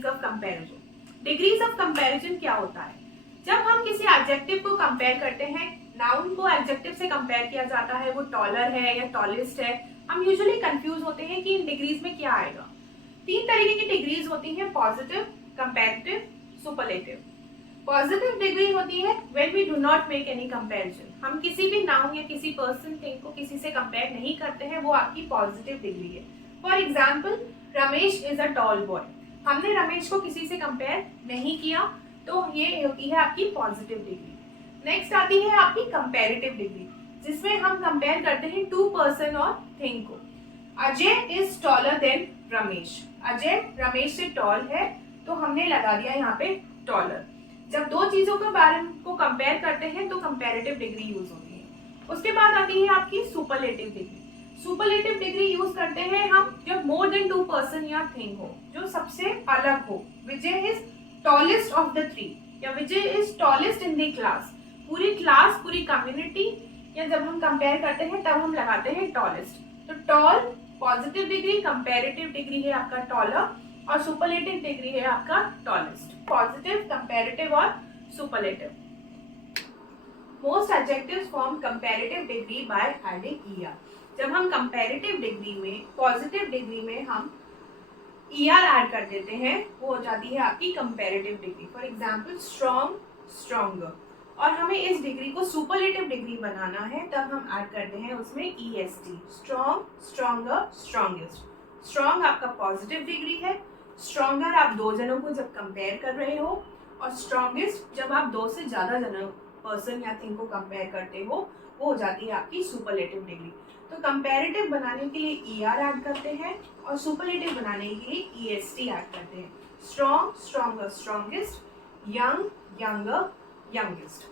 Degrees of comparison. Degrees of comparison क्या होता है? जब हम किसी एडजेक्टिव को कंपेयर करते हैं, नाउन को एडजेक्टिव से कंपेयर किया जाता है, वो टॉलर है या टॉलेस्ट है, हम यूजुअली कंफ्यूज होते हैं कि इन डिग्रीज में क्या आएगा। 3 तरीके की डिग्रीज होती हैं, positive, comparative, superlative. Positive degree होती है when we do not make any comparison, हम किसी भी नाउन या किसी पर्सन थिंग को किसी से कंपेयर नहीं करते हैं, वो आपकी पॉजिटिव डिग्री है। For example, Ramesh is a tall boy, हमने रमेश को किसी से कंपेयर नहीं किया, तो ये होती है आपकी पॉजिटिव डिग्री। नेक्स्ट आती है आपकी कंपैरेटिव डिग्री, जिसमें हम कंपेयर करते हैं 2 पर्सन और थिंग को। Ajay is taller than Ramesh, Ajay Ramesh से टॉल है, तो हमने लगा दिया यहाँ पे टॉलर। जब 2 चीजों के बारे में को कंपेयर करते हैं तो कंपैरेटिव डिग्री यूज होती है। उसके बाद आती है आपकी superlative degree. Superlative degree use करते हैं हम जब मोर देन 2 पर्सन या थिंग हो, जो सबसे अलग हो। Vijay is tallest of the 3, या Vijay is tallest in the class, पूरी क्लास, पूरी कम्युनिटी, या जब हम कंपेयर करते हैं तब हम लगाते हैं टॉलेस्ट। तो tall positive degree, comparative degree है आपका टॉलर, और सुपरलेटिव डिग्री है आपका टॉलेस्ट। पॉजिटिव, कंपैरेटिव और superlative. Most adjectives form comparative degree by adding E R. जब हम कंपैरेटिव डिग्री में, पॉजिटिव डिग्री में हम ईआर ऐड कर देते हैं, वो हो जाती है आपकी comparative degree. For example, strong, stronger. और हमें इस डिग्री को सुपरलेटिव डिग्री बनाना है, तब हम ऐड करते हैं उसमें EST, strong, stronger, strongest. Strong आपका पॉजिटिव डिग्री है, स्ट्रॉन्गर आप 2 जनों को जब कंपेयर कर रहे हो, और स्ट्रॉन्गेस्ट जब आप 2 से ज्यादा जनों, पर्सन या थिंग को कंपेयर करते हो, वो हो जाती है आपकी सुपरलेटिव डिग्री। तो कंपैरेटिव बनाने के लिए ईआर ऐड करते हैं, और सुपरलेटिव बनाने के लिए ईएसटी ऐड करते हैं। Strong, stronger, strongest, young, younger, youngest.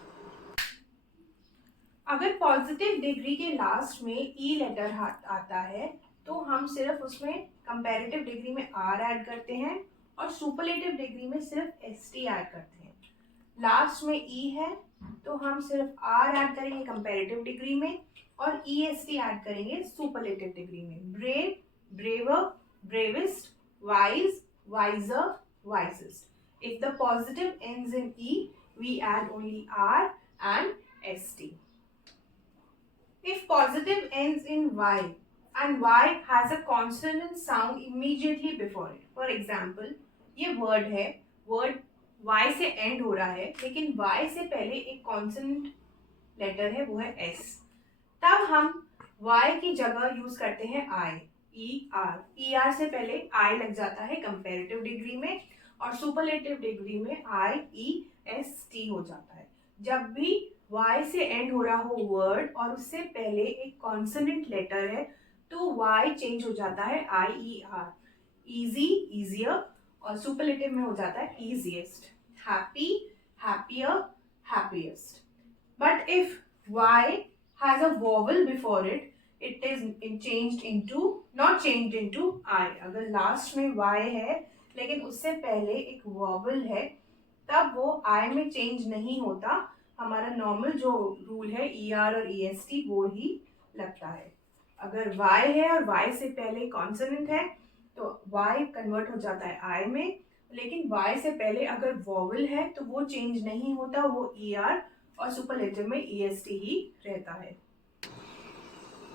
अगर पॉजिटिव डिग्री के लास्ट में ई लेटर आता है, तो हम सिर्फ उसमें कंपैरेटिव डिग्री में आर ऐड करते हैं, और सुपरलेटिव डिग्री में सिर्फ एस टी ऐड करते हैं। लास्ट में ई है तो हम सिर्फ आर ऐड करेंगे कंपैरेटिव डिग्री में, और ई एस टी ऐड करेंगे सुपरलेटिव डिग्री में। Brave, braver, bravest, wise, wiser, wisest. If the positive ends in E, we add only R and ST. If positive ends in Y and Y has a consonant sound immediately before it. For example, ये word है, word Y से end हो रहा है, लेकिन Y से पहले एक consonant letter है, वो है S। तब हम Y की जगह यूज करते हैं I, ER। ER से पहले I लग जाता है कंपैरेटिव डिग्री में, और सुपरलेटिव डिग्री में IEST हो जाता है। जब भी Y से एंड हो रहा हो वर्ड और उससे पहले एक कॉन्सोनेंट लेटर है, तो Y चेंज हो जाता है IER, इजी, इजियर, और सुपरलेटिव में हो जाता है easiest, happy, happier, happiest. But if Y has a vowel before it, it is changed into, not changed into I। अगर लास्ट में Y है लेकिन उससे पहले एक वॉवल है, तब वो I में चेंज नहीं होता, हमारा नॉर्मल जो रूल है ER और EST वो ही लगता है। अगर Y है और Y से पहले कॉन्सोनेंट है तो Y कन्वर्ट हो जाता है I में, लेकिन Y से पहले अगर वॉवल है तो वो चेंज नहीं होता, वो ER और सुपरलेटिव में EST ही रहता है।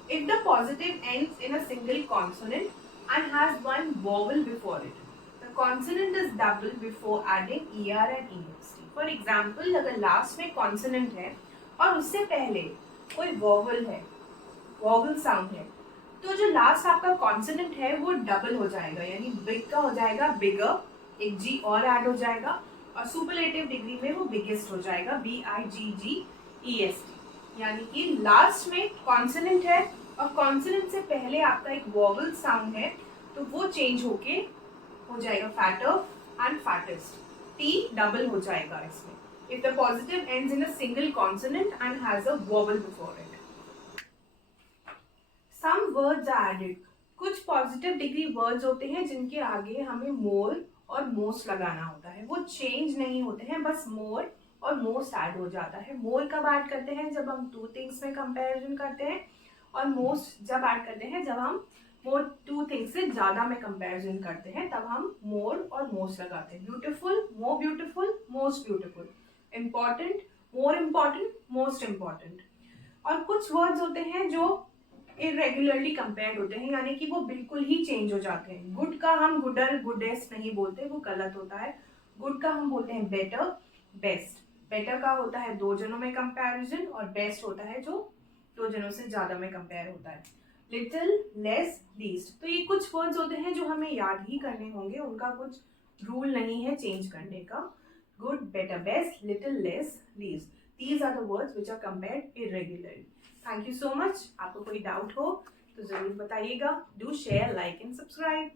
If the positive ends in a single consonant and has one vowel before it, the consonant is doubled before adding ER and EST. For example, अगर लास्ट में consonant है और उससे पहले कोई vowel है, vowel sound है, तो जो लास्ट आपका consonant है वो डबल हो जाएगा, यानी बिग का हो जाएगा बिगर, एक G और ऐड हो जाएगा, और सुपरलेटिव डिग्री में वो बिगेस्ट हो जाएगा, BIGGEST। यानी कि लास्ट में कॉन्सोनेंट है और कॉन्सोनेंट से पहले आपका एक वॉवल साउंड है, तो वो चेंज होके हो जाएगा fatter and fattest, T double हो जाएगा इसमें। If the positive ends in a single consonant and has a vowel before it. Some words are added. कुछ पॉजिटिव डिग्री वर्ड्स होते हैं जिनके आगे हमें मोर और मोस्ट लगाना होता है, वो चेंज नहीं होते हैं, बस मोर और मोस्ट ऐड हो जाता है। मोर कब ऐड करते हैं? जब हम 2 थिंग्स में कंपैरिजन करते हैं, और मोस्ट जब ऐड करते हैं जब हम मोर टू थिंग्स से ज़्यादा में कंपैरिजन करते हैं तब हम मोर और मोस्ट लगाते हैं। Beautiful, most beautiful. Important, more important, most important. और कुछ वर्ड्स होते हैं जो इरेगुलरली कंपेयर्ड होते हैं, यानी कि वो बिल्कुल ही चेंज हो जाते हैं। गुड का हम गुडर, गुडेस्ट नहीं बोलते, वो गलत होता है। गुड का हम बोलते हैं बेटर, बेस्ट। बेटर का होता है दो जनों में कंपैरिजन, और बेस्ट होता है जो दो जनों से ज्यादा में कंपेयर होता है। लिटिल, लेस, लीस्ट, तो ये कुछ वर्ड्स होते हैं जो हमें याद ही करने होंगे, उनका कुछ रूल नहीं है चेंज करने का। Good, better, best, little, less, least, these are the words which are compared irregularly. Thank you so much. आपको कोई डाउट हो तो जरूर बताइएगा. Do share, like and subscribe.